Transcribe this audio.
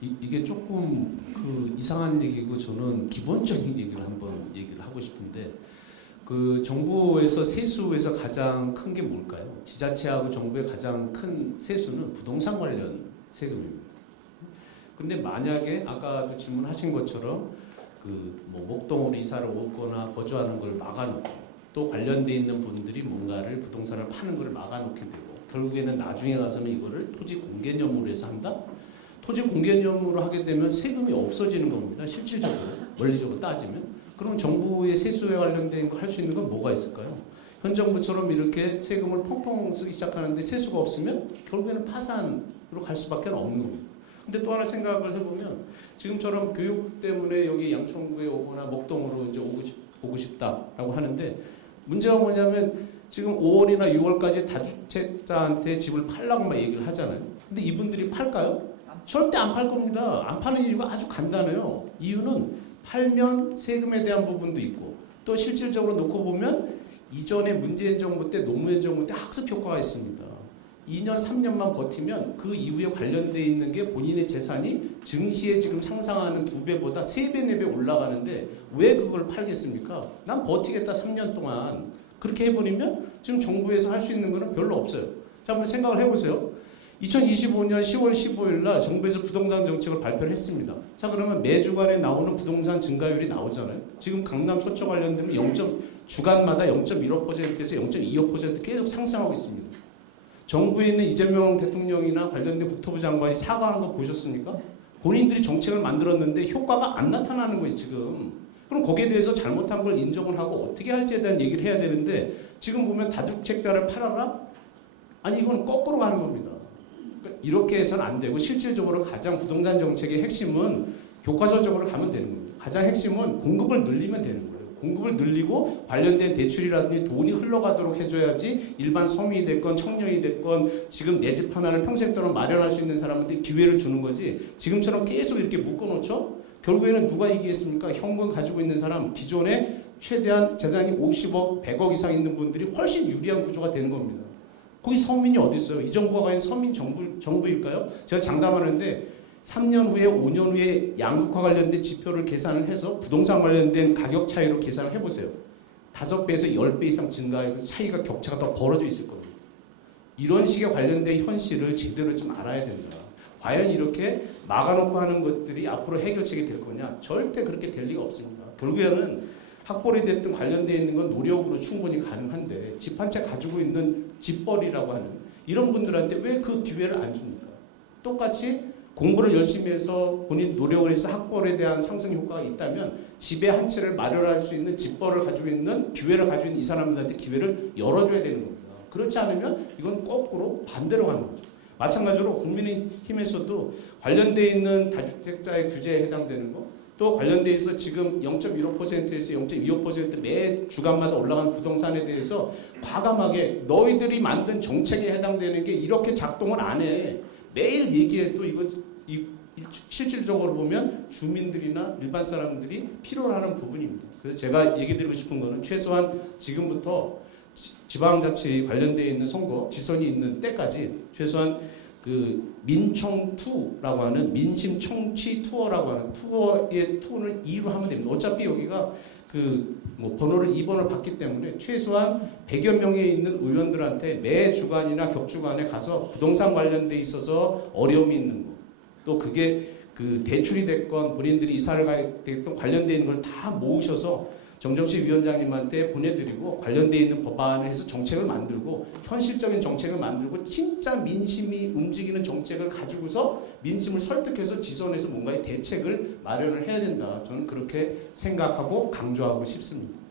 이게 조금 그 이상한 얘기고 저는 기본적인 얘기를 한번 얘기를 하고 싶은데 그 정부에서 세수에서 가장 큰 게 뭘까요? 지자체하고 정부의 가장 큰 세수는 부동산 관련 세금입니다. 근데 만약에 아까도 질문하신 것처럼 그 뭐 목동으로 이사를 오거나 거주하는 걸 막아놓고 또 관련돼 있는 분들이 뭔가를 부동산을 파는 걸 막아놓게 되고 결국에는 나중에 가서는 이거를 토지 공개념으로 해서 한다? 토지 공개념으로 하게 되면 세금이 없어지는 겁니다. 실질적으로 원리적으로 따지면. 그럼 정부의 세수에 관련된 거 할 수 있는 건 뭐가 있을까요? 현 정부처럼 이렇게 세금을 펑펑 쓰기 시작하는데 세수가 없으면 결국에는 파산으로 갈 수밖에 없는 겁니다. 근데 또 하나 생각을 해보면 지금처럼 교육 때문에 여기 양천구에 오거나 목동으로 이제 오고 싶다라고 하는데 문제가 뭐냐면 지금 5월이나 6월까지 다주택자한테 집을 팔라고 막 얘기를 하잖아요. 근데 이분들이 팔까요? 절대 안 팔 겁니다. 안 파는 이유가 아주 간단해요. 이유는 팔면 세금에 대한 부분도 있고 또 실질적으로 놓고 보면 이전에 문재인 정부 때 노무현 정부 때 학습 효과가 있습니다. 2년 3년만 버티면 그 이후에 관련돼 있는 게 본인의 재산이 증시에 지금 상상하는 2배보다 3배, 4배 올라가는데 왜 그걸 팔겠습니까? 난 버티겠다 3년 동안. 그렇게 해버리면 지금 정부에서 할 수 있는 거는 별로 없어요. 자, 한번 생각을 해보세요. 2025년 10월 15일 날 정부에서 부동산 정책을 발표를 했습니다. 자, 그러면 매주간에 나오는 부동산 증가율이 나오잖아요. 지금 강남 서초 관련되면 주간마다 0.15%에서 0.25% 계속 상승하고 있습니다. 정부에 있는 이재명 대통령이나 관련된 국토부 장관이 사과한 거 보셨습니까? 본인들이 정책을 만들었는데 효과가 안 나타나는 거예요, 지금. 그럼 거기에 대해서 잘못한 걸 인정을 하고 어떻게 할지에 대한 얘기를 해야 되는데 지금 보면 다주택자를 팔아라? 아니, 이건 거꾸로 가는 겁니다. 그러니까 이렇게 해서는 안 되고 실질적으로 가장 부동산 정책의 핵심은 교과서적으로 가면 되는 겁니다. 가장 핵심은 공급을 늘리면 되는 거예요. 공급을 늘리고 관련된 대출이라든지 돈이 흘러가도록 해줘야지 일반 서민이 됐건 청년이 됐건 지금 내 집 하나를 평생 동안 마련할 수 있는 사람한테 기회를 주는 거지 지금처럼 계속 이렇게 묶어놓죠? 결국에는 누가 이기겠습니까? 현금 가지고 있는 사람, 기존에 최대한 재산이 50억, 100억 이상 있는 분들이 훨씬 유리한 구조가 되는 겁니다. 거기 서민이 어디 있어요? 이 정부가 과연 서민 정부일까요? 제가 장담하는데 3년 후에 5년 후에 양극화 관련된 지표를 계산을 해서 부동산 관련된 가격 차이로 계산을 해보세요. 5배에서 10배 이상 증가해서 차이가 격차가 더 벌어져 있을 겁니다. 이런 식의 관련된 현실을 제대로 좀 알아야 된다. 과연 이렇게 막아놓고 하는 것들이 앞으로 해결책이 될 거냐? 절대 그렇게 될 리가 없습니다. 결국에는 학벌이 됐든 관련되어 있는 건 노력으로 충분히 가능한데 집 한 채 가지고 있는 집벌이라고 하는 이런 분들한테 왜 그 기회를 안 줍니까? 똑같이 공부를 열심히 해서 본인 노력을 해서 학벌에 대한 상승 효과가 있다면 집에 한 채를 마련할 수 있는 집벌을 가지고 있는 기회를 가지고 있는 이 사람들한테 기회를 열어줘야 되는 겁니다. 그렇지 않으면 이건 거꾸로 반대로 가는 거죠. 마찬가지로 국민의힘에서도 관련되어 있는 다주택자의 규제에 해당되는 거 또 관련돼 있어 지금 0.15%에서 0.25%매 주간마다 올라가는 부동산에 대해서 과감하게 너희들이 만든 정책에 해당되는 게 이렇게 작동을 안 해. 매일 얘기해도 이거 실질적으로 보면 주민들이나 일반 사람들이 필요로 하는 부분입니다. 그래서 제가 얘기 드리고 싶은 거는 최소한 지금부터 지방자치 관련되어 있는 선거 지선이 있는 때까지 최소한 그 민청2라고 하는 민심 청취 투어라고 하는 투어의 투어를 2로 하면 됩니다. 어차피 여기가 그 뭐 번호를 2번을 받기 때문에 최소한 100여 명에 있는 의원들한테 매 주간이나 격주간에 가서 부동산 관련돼 있어서 어려움이 있는 거, 또 그게 그 대출이 됐건 본인들이 이사를 가겠건 관련돼 있는 걸 다 모으셔서 정정식 위원장님한테 보내드리고 관련돼 있는 법안을 해서 정책을 만들고 현실적인 정책을 만들고 진짜 민심이 움직이는 정책을 가지고서 민심을 설득해서 지선해서 뭔가의 대책을 마련을 해야 된다. 저는 그렇게 생각하고 강조하고 싶습니다.